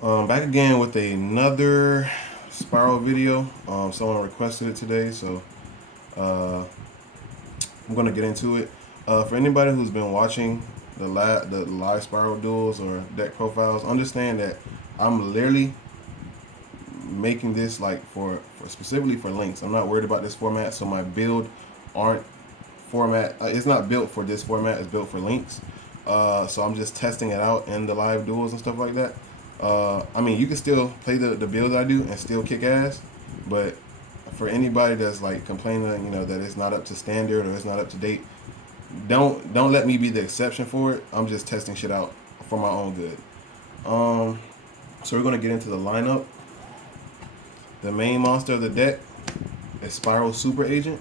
Back again with another Spyral video. Someone requested it today, so uh, I'm gonna get into it. For anybody who's been watching the live Spyral duels or deck profiles, understand that I'm literally making this like for specifically for links. I'm not worried about this format, so my build aren't format. It's not built for this format. It's built for links. So I'm just testing it out in the live duels and stuff like that. I mean, you can still play the build I do and still kick ass, but for anybody that's like complaining, that it's not up to standard or it's not up to date, don't let me be the exception for it. I'm just testing shit out for my own good. Um, so we're gonna get into the lineup. The main monster of the deck is Spiral Super Agent.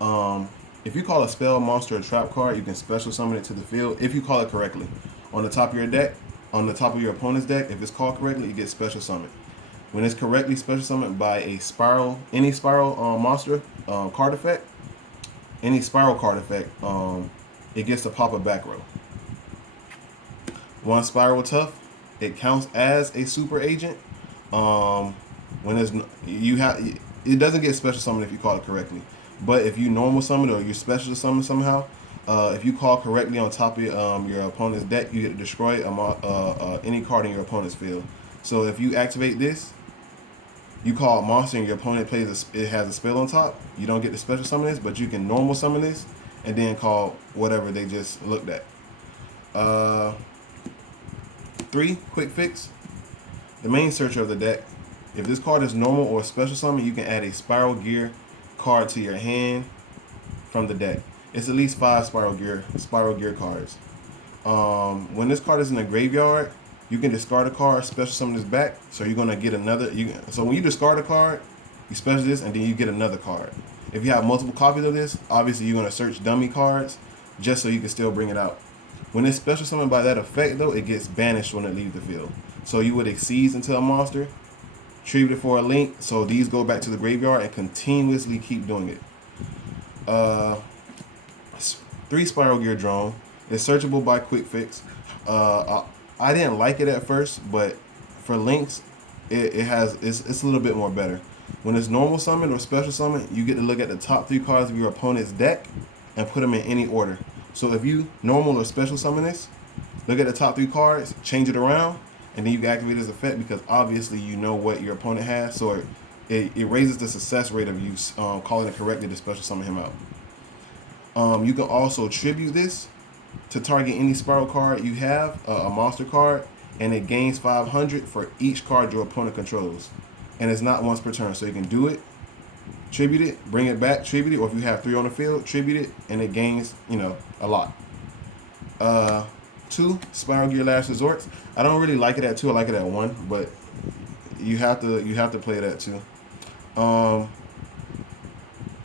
Um, if you call a spell, monster, or trap card, you can special summon it to the field if you call it correctly. On the top of your deck, on the top of your opponent's deck, if it's called correctly, it gets special summoned. When it's correctly special summoned by a Spyral, any Spyral monster card effect, any Spyral card effect, it gets to pop a back row. One Spyral Tough, it counts as a super agent. Um, when there's you have it doesn't get special summoned if you call it correctly, but if you normal summon or you special summon somehow, if you call correctly on top of your opponent's deck, you get to destroy any card in your opponent's field. So if you activate this, you call a monster and your opponent it has a spell on top. You don't get to special summon this, but you can normal summon this and then call whatever they just looked at. Uh, 3 quick fix. The main searcher of the deck. If this card is normal or special summon, you can add a Spiral Gear card to your hand from the deck. It's at least 5 Spiral Gear cards. When this card is in the graveyard, you can discard a card, special summon this back. So you're gonna get another. So when you discard a card, you special this, and then you get another card. If you have multiple copies of this, obviously you're gonna search dummy cards just so you can still bring it out. When it's special summoned by that effect, though, it gets banished when it leaves the field. So you would exceed into a monster, tribute it for a link, so these go back to the graveyard and continuously keep doing it. Uh, 3 Spiral Gear Drone. It's searchable by quick fix. I didn't like it at first, but for links, it's a little bit more better. When it's normal summon or special summon, you get to look at the top 3 cards of your opponent's deck and put them in any order. So if you normal or special summon this, look at the top 3 cards, change it around, and then you can activate this effect because obviously you know what your opponent has. So it raises the success rate of you calling it correctly to special summon him out. You can also tribute this to target any Spiral card you have, a monster card, and it gains 500 for each card your opponent controls. And it's not once per turn, so you can do it, tribute it, bring it back, tribute it, or if you have 3 on the field, tribute it, and it gains, a lot. Uh, 2 Spiral Gear Last Resorts. I don't really like it at 2. I like it at 1, but you have to play it at 2. Um,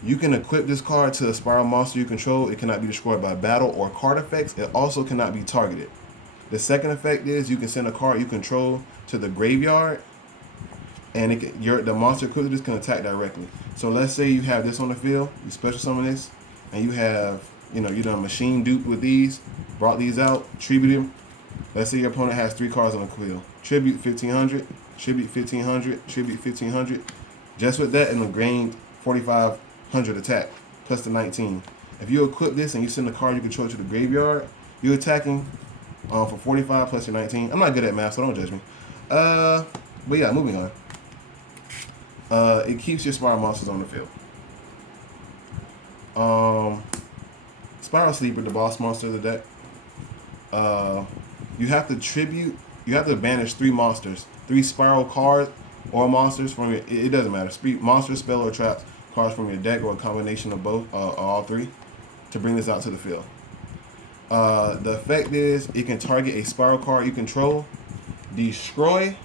you can equip this card to a Spiral monster you control. It cannot be destroyed by battle or card effects. It also cannot be targeted. The second effect is you can send a card you control to the graveyard, and the monster equipped to this can attack directly. So let's say you have this on the field, you special summon this, and you have you done machine dupe with these, brought these out, tribute them. Let's say your opponent has 3 cards on the field. Tribute 1500, tribute 1500, tribute 1500. Just with that, it'll gain 4500 attack plus the 19. If you equip this and you send a card you control to the graveyard, you're attacking for 45 plus your 19. I'm not good at math, so don't judge me. But yeah, moving on. It keeps your Spiral monsters on the field. Spiral Sleeper, the boss monster of the deck. You have to tribute. You have to banish 3 monsters, 3 Spiral cards or monsters from your. It doesn't matter. Monster, spell, or traps cards from your deck or a combination of both, all 3, to bring this out to the field. The effect is it can target a Spiral card you control, destroy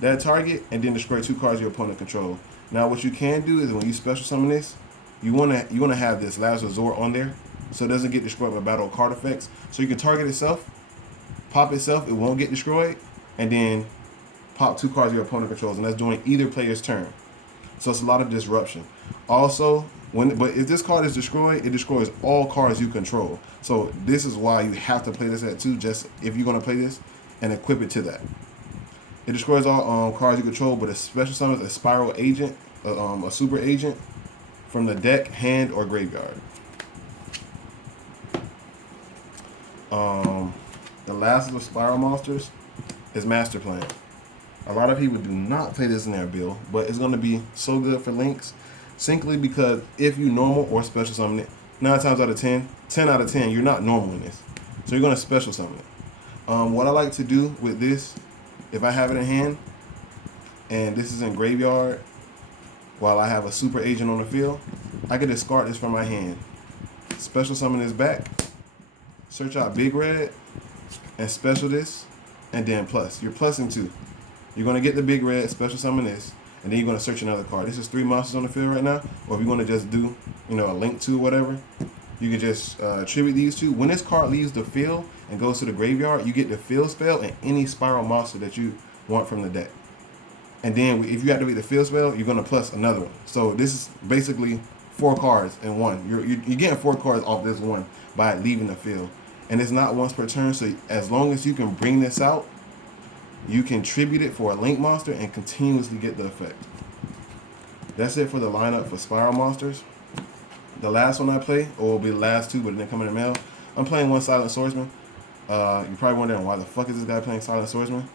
that target, and then destroy 2 cards your opponent control. Now, what you can do is when you special summon this, you wanna have this Last Resort on there, so it doesn't get destroyed by battle card effects. So you can target itself, pop itself, it won't get destroyed, and then pop 2 cards your opponent controls, and that's during either player's turn. So it's a lot of disruption. Also, but if this card is destroyed, it destroys all cards you control. So this is why you have to play this at 2, just if you're gonna play this, and equip it to that. It destroys all cards you control, but it special summons a Spyral agent, a super agent, from the deck, hand, or graveyard. The last of the Spyral monsters is Master Plan. A lot of people do not play this in their build, but it's going to be so good for links, simply because if you normal or special summon it, 9 times out of 10, 10 out of 10, you're not normal in this. So you're going to special summon it. What I like to do with this, if I have it in hand, and this is in graveyard, while I have a super agent on the field, I can discard this from my hand. Special summon this back, search out Big Red, and special this, and then plus. You're plussing 2. You're going to get the Big Red, special summon this, and then you're going to search another card. This is 3 monsters on the field right now, or if you're going to just do, a link to whatever, you can just tribute these 2. When this card leaves the field and goes to the graveyard, you get the field spell and any Spyral monster that you want from the deck. And then if you activate the field spell, you're going to plus another one. So this is basically 4 cards in one. You're getting 4 cards off this one by leaving the field. And it's not once per turn, so as long as you can bring this out, you can tribute it for a link monster and continuously get the effect. That's it for the lineup for Spyral monsters. The last one I play, or will be the last 2, but it didn't come in the mail. I'm playing one Silent Swordsman. You're probably wondering, why the fuck is this guy playing Silent Swordsman?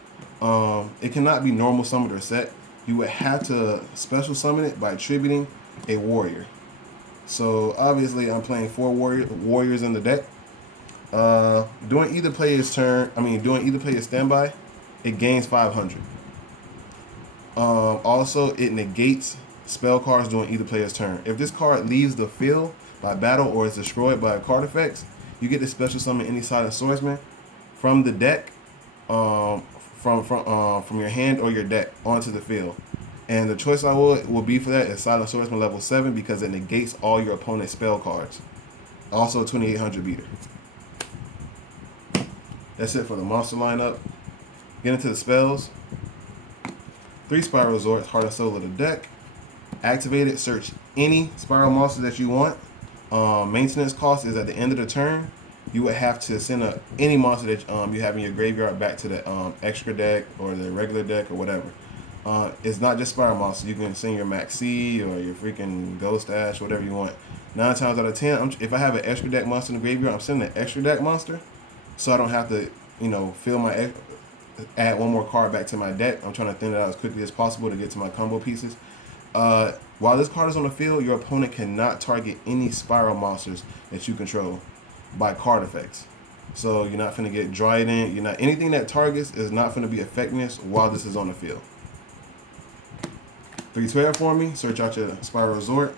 It cannot be normal summoned or set. You would have to special summon it by tributing a warrior. So obviously I'm playing 4 warriors in the deck. During either player's standby, it gains 500. Also, it negates spell cards during either player's turn. If this card leaves the field by battle or is destroyed by card effects, you get to special summon any Silent Swordsman from the deck, from your hand or your deck onto the field. And the choice I will be for that is Silent Swordsman level 7 because it negates all your opponent's spell cards. Also, 2800 beater. That's it for the monster lineup. Get into the spells. 3 Spyral Resorts, Heart and Soul of the deck. Activate it, search any Spyral monster that you want. Maintenance cost is at the end of the turn. You would have to send any monster that you have in your graveyard back to the extra deck or the regular deck or whatever. It's not just Spyral monsters. You can send your Maxi or your freaking Ghost Ash, whatever you want. 9 times out of 10, if I have an extra deck monster in the graveyard, I'm sending an extra deck monster, so I don't have to, add one more card back to my deck. I'm trying to thin it out as quickly as possible to get to my combo pieces. While this card is on the field, your opponent cannot target any Spyral monsters that you control by card effects. So you're not finna get Dryden. Anything that targets is not finna be effectiveness while this is on the field. 312 for me. Search out your Spyral Resort.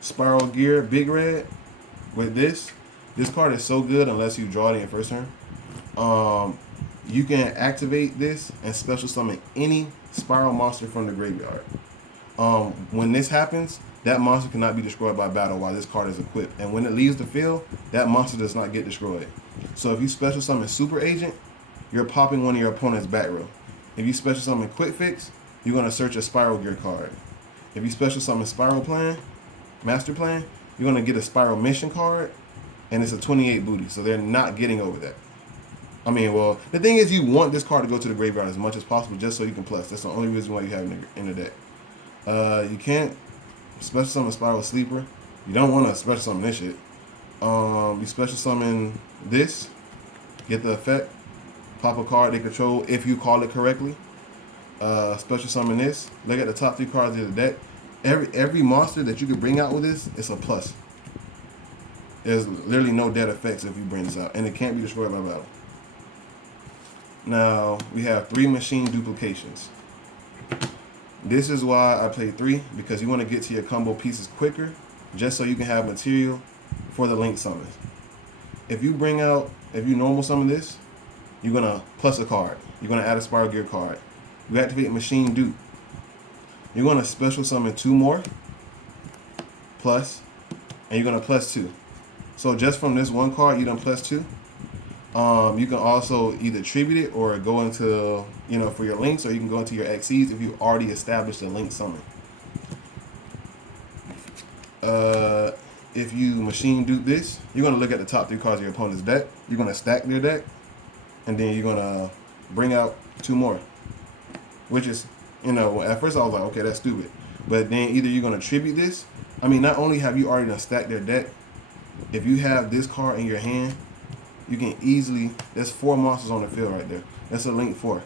Spyral Gear, Big Red. With this card is so good unless you draw it in your first turn. You can activate this and special summon any Spyral monster from the graveyard. When this happens, that monster cannot be destroyed by battle while this card is equipped. And when it leaves the field, that monster does not get destroyed. So if you special summon Super Agent, you're popping one of your opponent's back row. If you special summon Quick Fix, you're going to search a Spyral Gear card. If you special summon Spyral Plan, Master Plan, you're going to get a Spyral Mission card, and it's a 28 booty, so they're not getting over that. The thing is, you want this card to go to the graveyard as much as possible just so you can plus. That's the only reason why you have it in the deck. You can't special summon Spyral Sleeper. You don't want to special summon this shit. You special summon this, get the effect, pop a card they control if you call it correctly. Special summon this. Look at the top 3 cards of the deck. Every monster that you can bring out with this, it's a plus. There's literally no dead effects if you bring this out, and it can't be destroyed by battle. Now, we have 3 machine duplications. This is why I play 3, because you want to get to your combo pieces quicker, just so you can have material for the link summons. If you normal summon this, you're going to plus a card. You're going to add a Spyral Gear card. You activate Machine Dupe. You're going to special summon 2 more, plus, and you're going to plus 2. So just from this one card, you done plus 2. You can also either tribute it or go into, for your links, or you can go into your XCs if you already established a link summon. If you machine dupe this, you're going to look at the top 3 cards of your opponent's deck. You're going to stack their deck, and then you're going to bring out 2 more. Which is, at first I was like, okay, that's stupid. But then either you're going to tribute this. I mean, not only have you already done stacked their deck, if you have this card in your hand, you can easily, there's 4 monsters on the field right there. That's a link 4.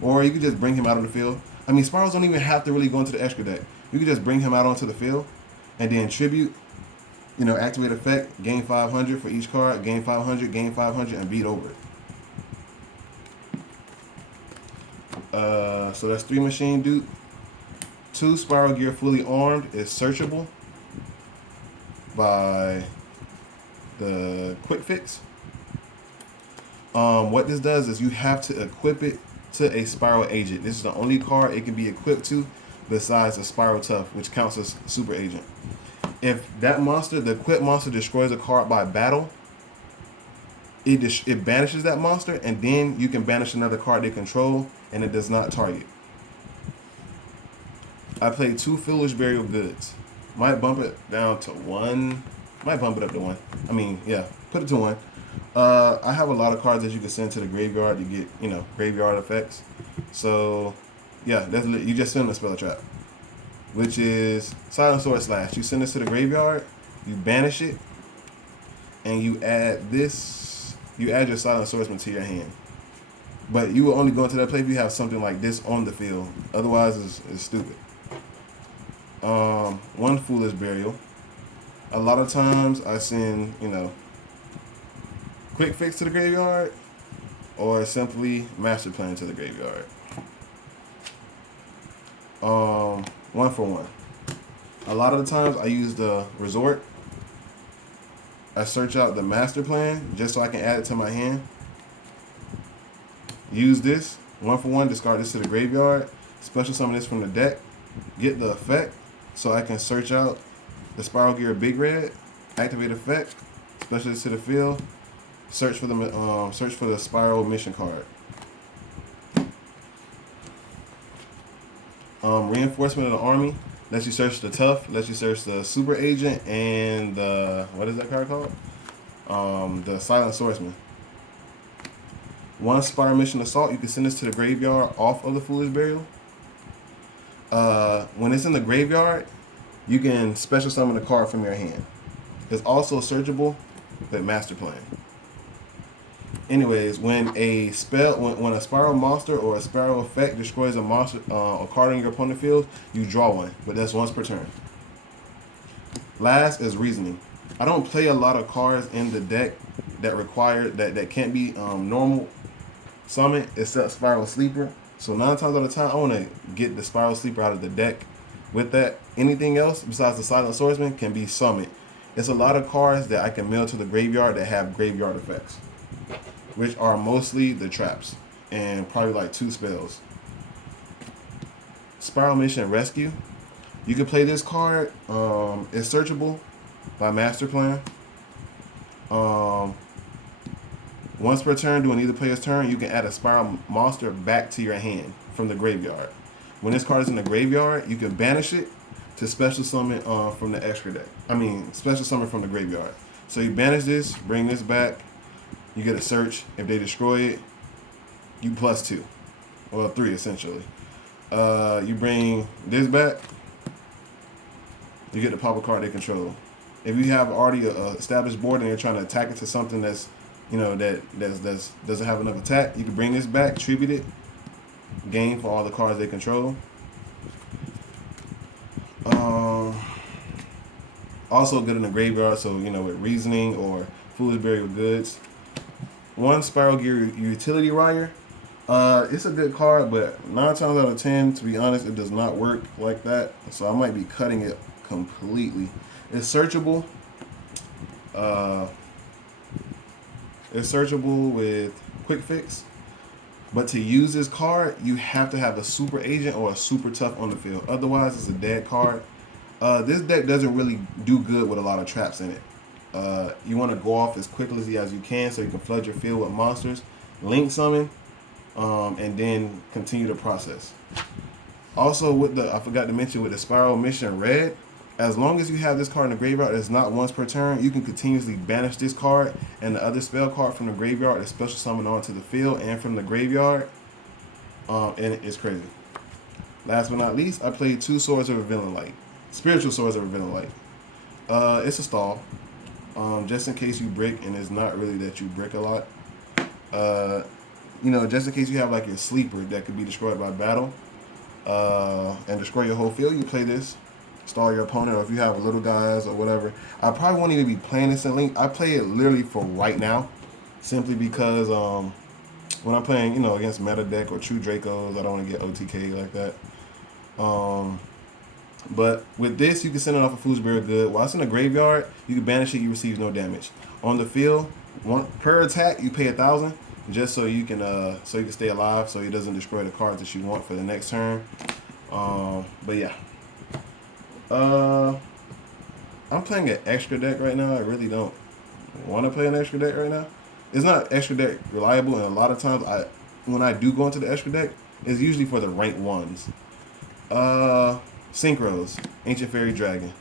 Or you could just bring him out of the field. I mean, Spirals don't even have to really go into the extra deck. You could just bring him out onto the field and then tribute, activate effect, gain 500 for each card, gain 500, gain 500, and beat over it. So that's 3 Machine Dupe. 2 Spyral Gear fully armed is searchable by the Quick Fix. What this does is you have to equip it to a Spyral Agent. This is the only card it can be equipped to besides a Spyral Tough, which counts as Super Agent. If that monster, the equipped monster, destroys a card by battle, it banishes that monster, and then you can banish another card they control, and it does not target. I played 2 Foolish Burial Goods. Might bump it down to 1. Might bump it up to 1. I mean, yeah, put it to 1. I have a lot of cards that you can send to the graveyard to get, graveyard effects. So, yeah, you just send a Spell Trap, which is Silent Sword Slash. You send this to the graveyard, you banish it, and you add this. You add your Silent Swordsman to your hand. But you will only go into that play if you have something like this on the field. Otherwise, it's stupid. 1 Foolish Burial. A lot of times I send, Quick Fix to the graveyard, or simply Master Plan to the graveyard. 1 for 1. A lot of the times I use the Resort. I search out the Master Plan just so I can add it to my hand. Use this 1 for 1. Discard this to the graveyard. Special summon this from the deck. Get the effect so I can search out the Spyral Gear Big Red. Activate effect. Special this to the field. Search for the Spyral mission card. Reinforcement of the army lets you search the Tough, lets you search the Super Agent, and the, what is that card called? The Silent Swordsman. 1 Spyral Mission Assault. You can send this to the graveyard off of the Foolish Burial. When it's in the graveyard, you can special summon a card from your hand. It's also searchable with Master Plan. Anyways, when a Spyral monster or a Spyral effect destroys a monster, a card on your opponent's field, you draw 1, but that's once per turn. Last is Reasoning. I don't play a lot of cards in the deck that require that can't be normal summon except Spyral Sleeper. So 9 times out of 10, I want to get the Spyral Sleeper out of the deck. With that, anything else besides the Silent Swordsman can be summoned. It's a lot of cards that I can mail to the graveyard that have graveyard effects, which are mostly the traps and probably like 2 spells. Spyral Mission Rescue. You can play this card. It's searchable by Master Plan. Once per turn, during either player's turn, you can add a Spyral monster back to your hand from the graveyard. When this card is in the graveyard, you can banish it to special summon from the extra deck. Special summon from the graveyard. So you banish this, bring this back. You get a search. If they destroy it, you +2. Well, 3 essentially. You bring this back. You get to pop a card they control. If you have already a established board and you're trying to attack it to something that's, that doesn't have enough attack, you can bring this back, tribute it, gain for all the cards they control. Also good in the graveyard, so with Reasoning or Foolish Burial Goods. 1 Spyral Gear Utility Rider. It's a good card, but 9 times out of 10, to be honest, it does not work like that. So I might be cutting it completely. It's searchable. It's searchable with Quick Fix. But to use this card, you have to have a Super Agent or a Super Tough on the field. Otherwise, it's a dead card. This deck doesn't really do good with a lot of traps in it. You want to go off as quickly as you can so you can flood your field with monsters, link summon, and then continue the process. Also, I forgot to mention with the Spyral Mission Red, As long as you have this card in the graveyard, it's not once per turn. You can continuously banish this card and the other spell card from the graveyard and special summon onto the field and from the graveyard. And it's crazy. Last but not least, I played 2 Swords of Revealing Light. Spiritual Swords of Revealing Light. It's a stall. Just in case you brick, and it's not really that you brick a lot. Just in case you have like your sleeper that could be destroyed by battle and destroy your whole field, you play this. Stall your opponent, or if you have little guys or whatever. I probably won't even be playing this in Link. I play it literally for right now, simply because when I'm playing, against meta deck or true Dracos, I don't want to get OTK like that. But with this, you can send it off a Fool's Burial Good. While it's in the graveyard, you can banish it. You receive no damage. On the field, per attack, you pay 1,000 just so you can stay alive, so he doesn't destroy the cards that you want for the next turn. But yeah. I'm playing an extra deck right now. I really don't want to play an extra deck right now. It's not extra deck reliable, and a lot of times when I do go into the extra deck, it's usually for the rank ones. Synchros, Ancient Fairy Dragon.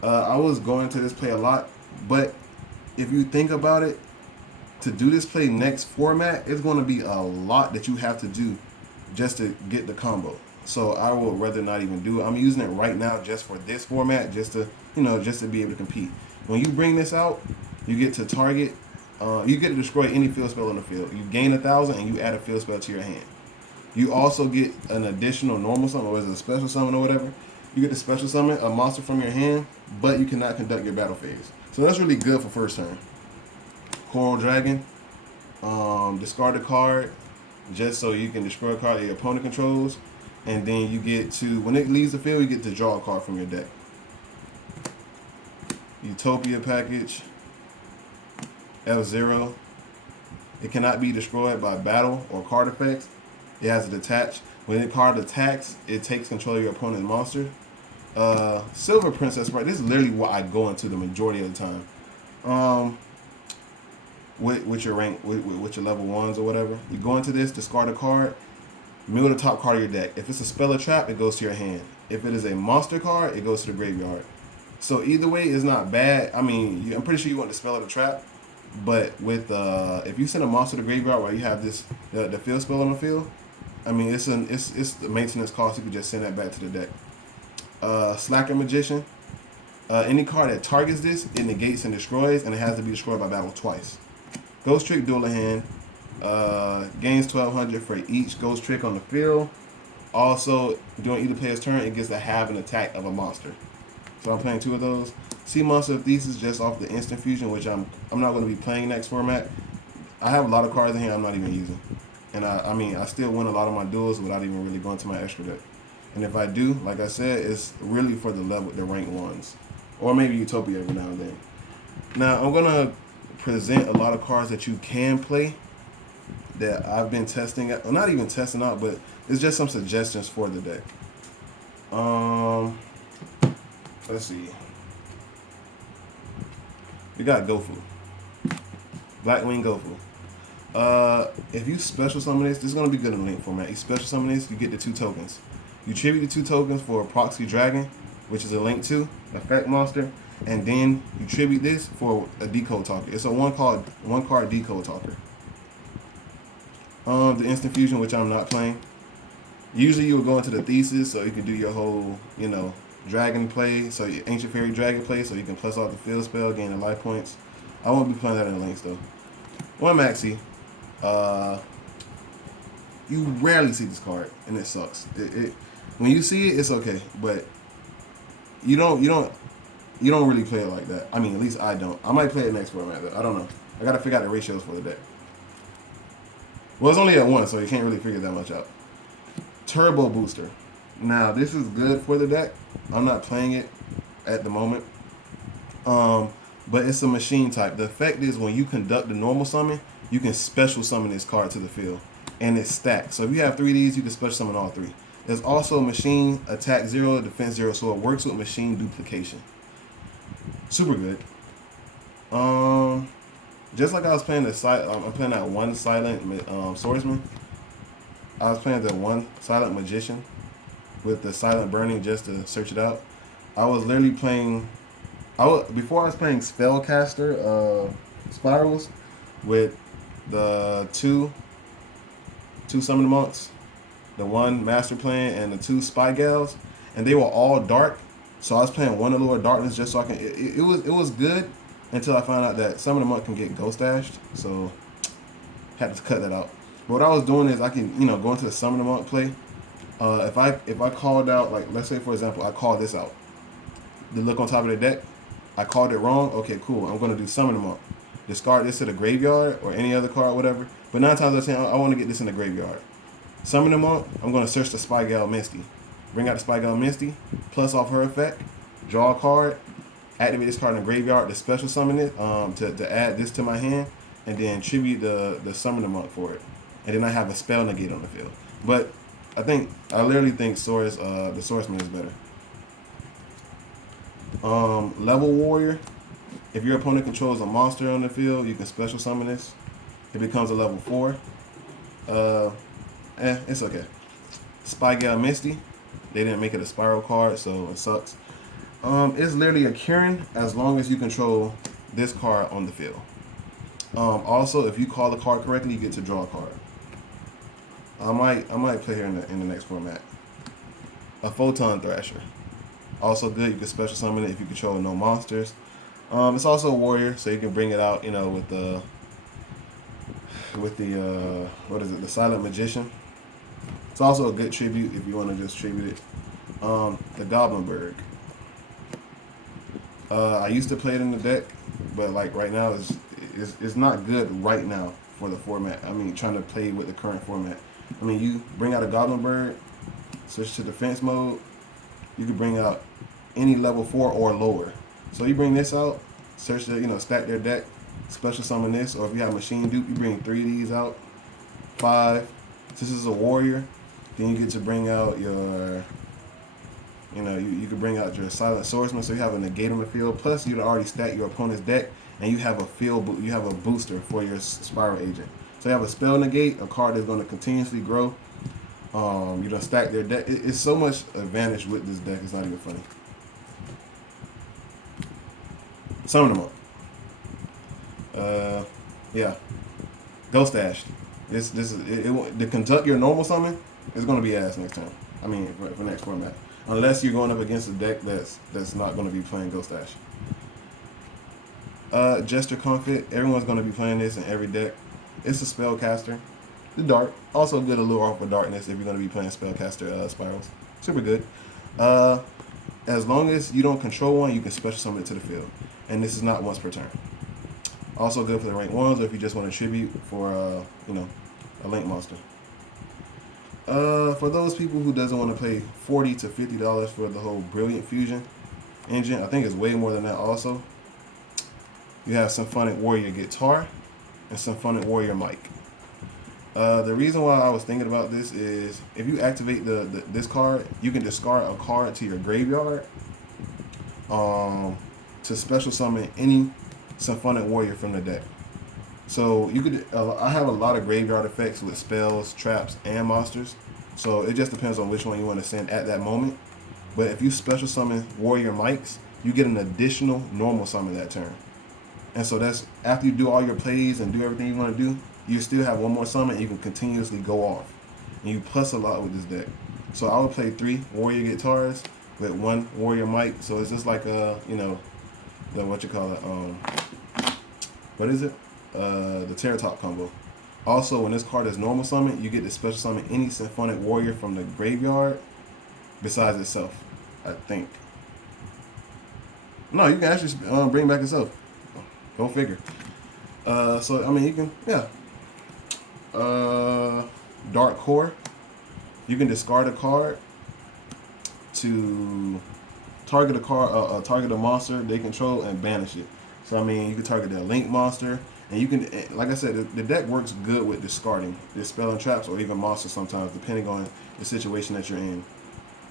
I was going to this play a lot, but if you think about it, to do this play next format, it's going to be a lot that you have to do just to get the combo. So I would rather not even do it. I'm using it right now just for this format, just to be able to compete. When you bring this out, you get to target, you get to destroy any field spell on the field. You gain 1,000 and you add a field spell to your hand. You also get an additional normal summon, or is it a special summon or whatever. You get to special summon a monster from your hand, but you cannot conduct your battle phase. So that's really good for first turn. Coral Dragon, discard a card just so you can destroy a card that your opponent controls. And then you get to, when it leaves the field, you get to draw a card from your deck. Utopia package. F0. It cannot be destroyed by battle or card effects. It has to detach. When the card attacks, it takes control of your opponent's monster. Silver Princess, right? This is literally what I go into the majority of the time. With your rank, with your level 1s or whatever. You go into this, discard a card. Mill the top card of your deck. If it's a spell or trap, it goes to your hand. If it is a monster card, it goes to the graveyard. So either way, it's not bad. I mean, I'm pretty sure you want the spell or the trap, but with if you send a monster to the graveyard while you have the field spell on the field, I mean it's the maintenance cost. You can just send that back to the deck. Slacker Magician. Any card that targets this, it negates and destroys, and it has to be destroyed by battle twice. Ghost Trick Dueling Hand. Gains 1,200 for each ghost trick on the field. Also, during either player's turn, it gets to have an attack of a monster. So I'm playing 2 of those. Sea Monster Thesis just off the instant fusion, which I'm not going to be playing next format. I have a lot of cards in here I'm not even using, and I still win a lot of my duels without even really going to my extra deck. And if I do, like I said, it's really for the rank ones, or maybe Utopia every now and then. Now I'm gonna present a lot of cards that you can play that I've been testing, well, not even testing out, but it's just some suggestions for the deck. Let's see. We got Gofu. Blackwing Gofu. If you special summon this is going to be good in the Link format. You special summon this, you get the 2 tokens. You tribute the 2 tokens for a Proxy Dragon, which is a Link 2, effect monster, and then you tribute this for a Decode Talker. It's a one card Decode Talker. The Instant Fusion, which I'm not playing. Usually you would go into the Thesis so you can do your whole, Dragon play, so Ancient Fairy Dragon play, so you can plus out the field spell, gain the life points. I won't be playing that in Links though. One Maxi. You rarely see this card, and it sucks. When you see it, it's okay, but you don't really play it like that. I mean, at least I don't. I might play it next format though. I don't know. I gotta figure out the ratios for the deck. Well, it's only at 1, so you can't really figure that much out. Turbo Booster. Now, this is good for the deck. I'm not playing it at the moment. But it's a machine type. The effect is when you conduct the normal summon, you can special summon this card to the field. And it's stacked. So if you have 3 of these, you can special summon all 3. There's also machine attack 0, defense 0, so it works with machine duplication. Super good. Just like I was playing I'm playing that one silent swordsman. I was playing the one silent magician with the silent burning just to search it out. I was literally playing. Before I was playing Spellcaster, Spirals with the two summon monks, the one master plan and the two spy gals, and they were all dark. So I was playing one Allure of Darkness just so I can. It was good until I found out that some of the monk can get ghost dashed. So had to cut that out. But what I was doing is I can go into the summon the monk play. If I called out, like, let's say for example I called this out, the look on top of the deck, I called it wrong. Okay, cool. I'm gonna do summon the monk. Discard this to the graveyard or any other card, whatever. But 9 times out of 10, I want to get this in the graveyard. Summon them up. I'm going to search the Spy Gal Misty. Bring out the Spy Gal Misty. Plus off her effect. Draw a card. Activate this card in the graveyard to special summon it. To add this to my hand. And then tribute the Summoner Monk for it. And then I have a spell negate on the field. But I literally think the Swordsman is better. Level Warrior. If your opponent controls a monster on the field, you can special summon this. It becomes a level 4. It's okay. Spy Gal Misty. They didn't make it a Spyral card, so it sucks. It's literally a Kieran as long as you control this card on the field. Also, if you call the card correctly, you get to draw a card. I might play here in the next format. A Photon Thrasher. Also good. You can special summon it if you control no monsters. It's also a warrior, so you can bring it out, with the what is it, the Silent Magician. It's also a good tribute if you want to just tribute it. The Goblin Bird. I used to play it in the deck, but like right now it's not good right now for the format. I mean, trying to play with the current format. I mean, you bring out a Goblin Bird, switch to defense mode. You can bring out any level 4 or lower. So you bring this out, search stack their deck, special summon this, or if you have machine dupe, you bring 3 of these out, 5. This is a warrior. Then you get to bring out your, you can bring out your Silent Swordsman, so you have a negate on the field. Plus, you'd already stack your opponent's deck, and you have you have a booster for your Spyral agent. So you have a spell negate, a card that's going to continuously grow. You don't stack their deck. It's so much advantage with this deck. It's not even funny. Summon them up. Yeah. Ghost Dash. This is to conduct your normal summon. It's gonna be ass next time. I mean, for next format, unless you're going up against a deck that's not gonna be playing Ghost Dash. Gesture Comfort. Everyone's gonna be playing this in every deck. It's a spellcaster. The dark. Also good allure off of darkness if you're gonna be playing spellcaster spirals. Super good. As long as you don't control one, you can special summon it to the field. And this is not once per turn. Also good for the rank 1s, or if you just want to tribute for a link monster. For those people who doesn't want to pay $40 to $50 for the whole Brilliant Fusion engine, I think it's way more than that also. You have Symphonic Warrior Guitar and Symphonic Warrior Mic. The reason why I was thinking about this is if you activate this card, you can discard a card to your graveyard to special summon any Symphonic Warrior from the deck. So you could. I have a lot of graveyard effects with spells, traps, and monsters. So it just depends on which one you want to send at that moment. But if you special summon Warrior Mics, you get an additional normal summon that turn. And so that's after you do all your plays and do everything you want to do, you still have one more summon and you can continuously go off. And you plus a lot with this deck. So I would play 3 Warrior Guitars with 1 Warrior Mic. So it's just like the what you call it, what is it? The Terratop combo. Also, when this card is normal summon, you get to special summon any Symphonic Warrior from the graveyard besides itself, I think. No, you can actually bring back itself. Go figure. So, I mean, you can, yeah. Dark Core. You can discard a card to target a monster they control and banish it. So I mean, you can target a link monster, and you can, like I said, the deck works good with discarding dispel and traps or even monsters sometimes, depending on the situation that you're in.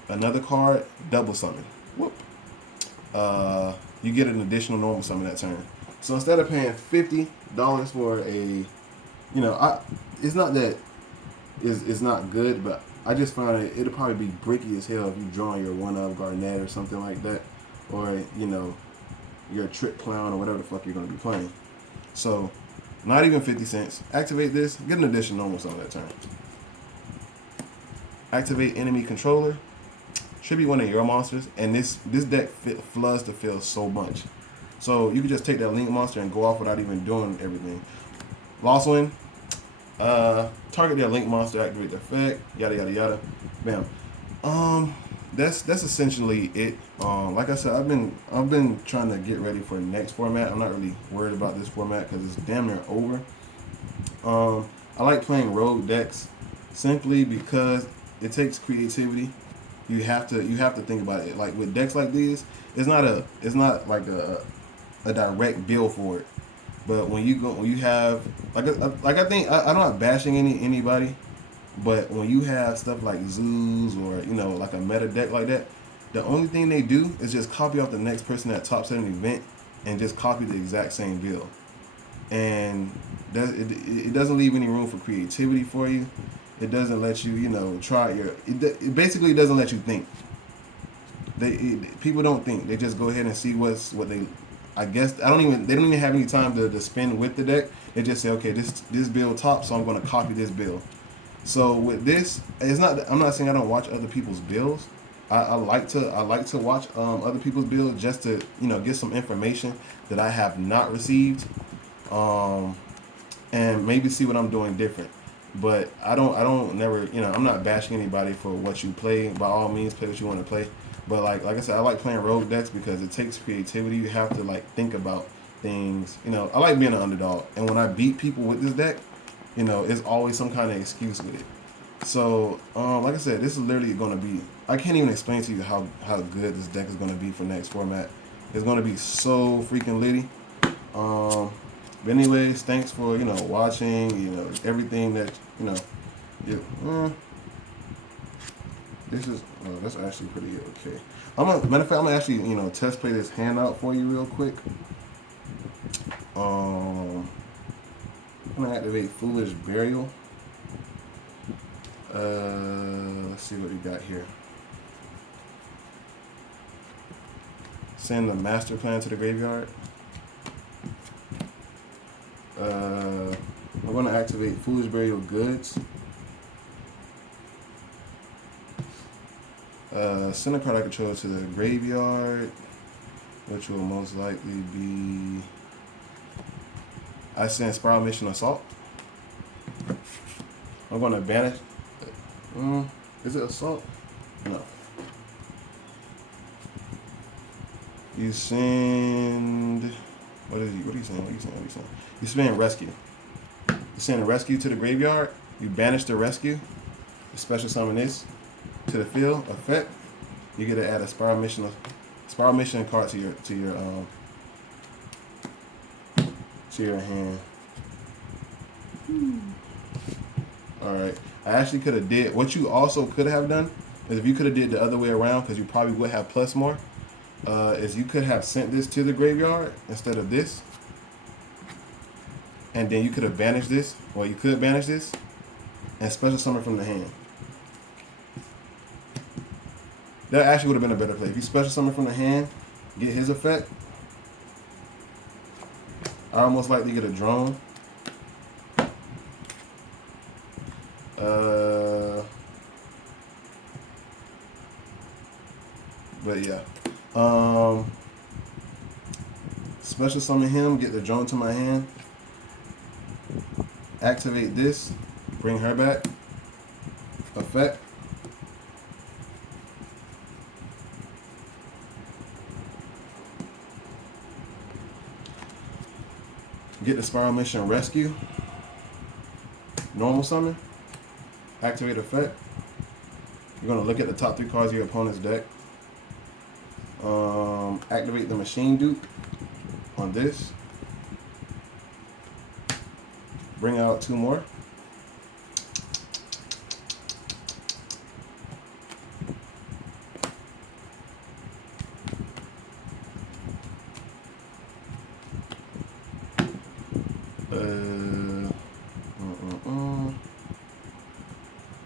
Another card, double summon. Whoop. You get an additional normal summon that turn. So instead of paying $50 for it's not that it's not good, but I just found it'll probably be bricky as hell if you draw your one of Garnet or something like that. or your trick clown or whatever the fuck you're gonna be playing. So, not even 50 cents. Activate this. Get an additional normal summon that turn. Activate enemy controller. Tribute one of your monsters, and this deck floods the field so much. So you can just take that link monster and go off without even doing everything. Lost win. Target their link monster, activate the effect, yada yada yada. Bam. That's essentially it. Like I said, I've been trying to get ready for the next format. I'm not really worried about this format because it's damn near over. I like playing rogue decks simply because it takes creativity. You have to think about it. Like with decks like these, it's not like a direct build for it. But when you have I think I'm not bashing anybody, but when you have stuff like zoos or like a meta deck like that, the only thing they do is just copy off the next person that top set an event and just copy the exact same build, and it doesn't leave any room for creativity for you. It doesn't let you try it basically doesn't let you think. People don't think. They just go ahead and see what they. I guess they don't even have any time to spend with the deck. They just say, okay, this build top, so I'm going to copy this build. So with this, it's not. I'm not saying I don't watch other people's builds. I like to watch other people's builds just to get some information that I have not received, and maybe see what I'm doing different. But I don't never I'm not bashing anybody for what you play. By all means, play what you want to play. But like I said, I like playing rogue decks because it takes creativity. You have to think about things. I like being an underdog, and when I beat people with this deck, it's always some kind of excuse with it. So, like I said, this is literally going to be. I can't even explain to you how good this deck is going to be for next format. It's going to be so freaking litty. But anyways, thanks for watching. Everything that this is that's actually pretty okay. Matter of fact, I'm gonna actually test play this hand out for you real quick. I'm gonna activate Foolish Burial. Let's see what we got here. Send the master plan to the graveyard. I'm going to activate Foolish Burial Goods. Send a card I control to the graveyard, which will most likely be. I send Spyral Mission Assault. I'm going to banish. Is it Assault? No. You send. What are you saying? You send Rescue. You send a Rescue to the graveyard. You banish the Rescue. You special summon this to the field. Effect. You get to add a Spyral Mission card to your hand. All right. I actually could have did what you also could have done is if you could have did the other way around because you probably would have plus more. Is you could have sent this to the graveyard instead of this, and then you could have banished this, or you could banish this, and special summon from the hand. That actually would have been a better play. If you special summon from the hand, get his effect, I almost likely get a drone. But yeah. Special summon him, get the drone to my hand. Activate this, bring her back. Effect. Get the Spyral Mission Rescue. Normal summon. Activate effect. You're going to look at the top 3 cards of your opponent's deck. Activate the Machine Dupe on this. Bring out 2 more.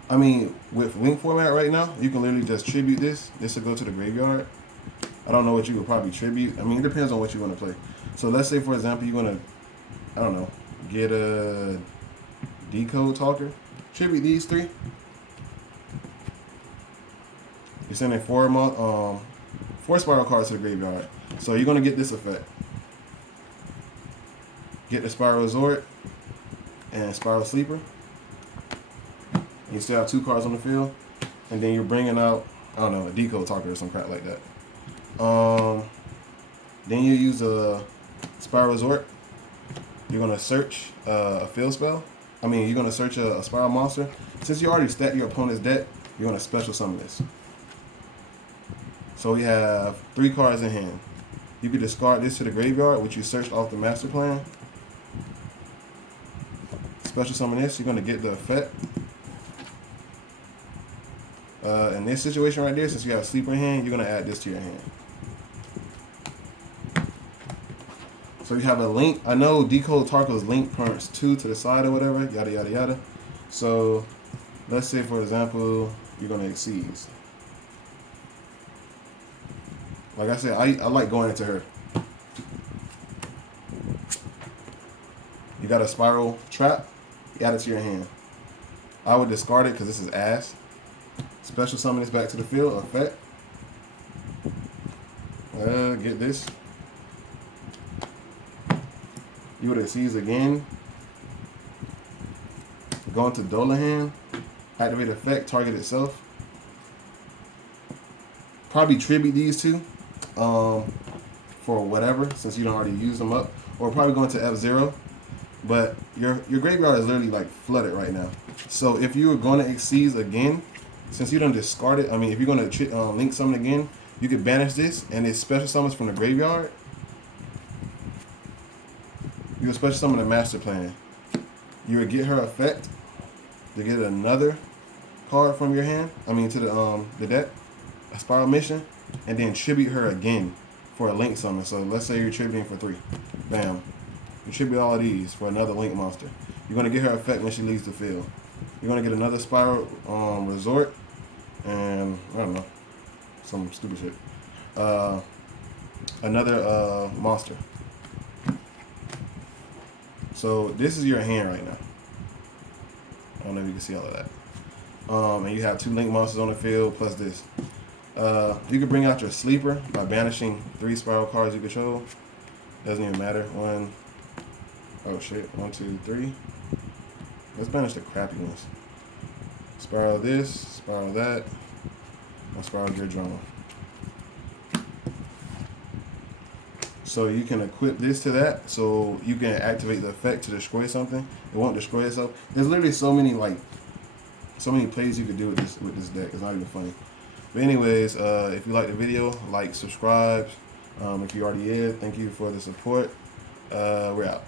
I mean, with link format right now, you can literally just tribute this. This will go to the graveyard. I don't know what you would probably tribute. I mean, it depends on what you want to play. So let's say, for example, you want to, I don't know, get a decode talker. Tribute these three. You're sending four spiral cards to the graveyard. So you're gonna get this effect. Get the Spyral Resort and Spyral Sleeper. You still have 2 cards on the field, and then you're bringing out, I don't know, a decode talker or some crap like that. Then you use a Spyral Resort. You're gonna search a field spell. I mean, you're gonna search a Spiral monster. Since you already stacked your opponent's deck, you're gonna special summon this. So we have 3 cards in hand. You could discard this to the graveyard, which you searched off the master plan. Special summon this, you're gonna get the effect. In this situation right there, since you have a sleeper in hand, you're gonna add this to your hand. So you have a link. I know Decode Tarko's link points 2 to the side or whatever, yada yada yada. So let's say, for example, you're gonna exceed. Like I said, I like going into her. You got a Spyral Trap, you add it to your hand. I would discard it because this is ass. Special summon this back to the field, effect. Get this. You would exceed again. Go into Dolahan, activate effect, target itself. Probably tribute these two. For whatever, since you don't already use them up, or probably going to F0. But your graveyard is literally like flooded right now. So if you were going to exceed again, since you don't discard it, I mean, if you're going to link something again, you could banish this, and it special summons from the graveyard. You would special summon a master plan. You would get her effect to get another card from your hand. I mean, to the deck, a Spiral Mission, and then tribute her again for a link summon. So let's say you're tributing for 3. Bam. You tribute all of these for another link monster. You're going to get her effect when she leaves the field. You're going to get another Spyral Resort, and I don't know, some stupid shit. Another monster. So this is your hand right now. I don't know if you can see all of that. And you have 2 link monsters on the field plus this. You can bring out your sleeper by banishing 3 spiral cards you control. Doesn't even matter. 1, 2, 3. Let's banish the crappy ones. Spiral this, spiral that, and spiral your drone. So you can equip this to that, so you can activate the effect to destroy something. It won't destroy itself. There's literally so many plays you could do with this deck. It's not even funny. But anyways, if you like the video, like, subscribe. If you already did, thank you for the support. We're out.